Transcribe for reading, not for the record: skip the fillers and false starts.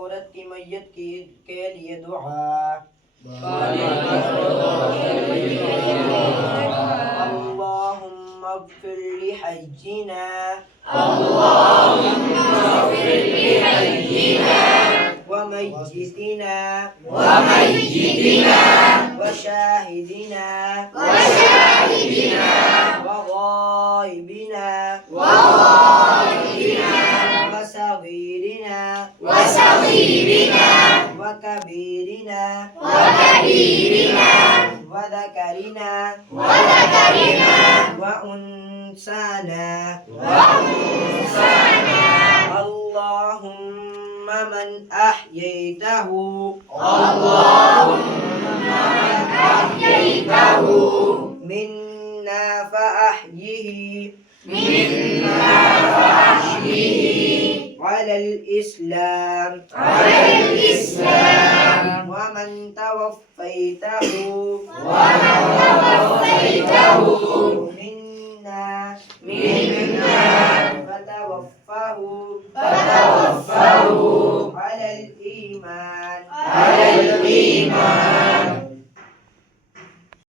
औरत की मैयत के लिए दुआ। अल्लाहुम्मा अग़फ़िर लिहय्यिना व मय्यितिना व शाहिदिना व गायिबिना व सगीरिना व कबीरिना व ذكرنا وأنثانا اللهم من أحييته منا فأحيه على الإسلام ومن توفيته منا فتوفه على الإيمان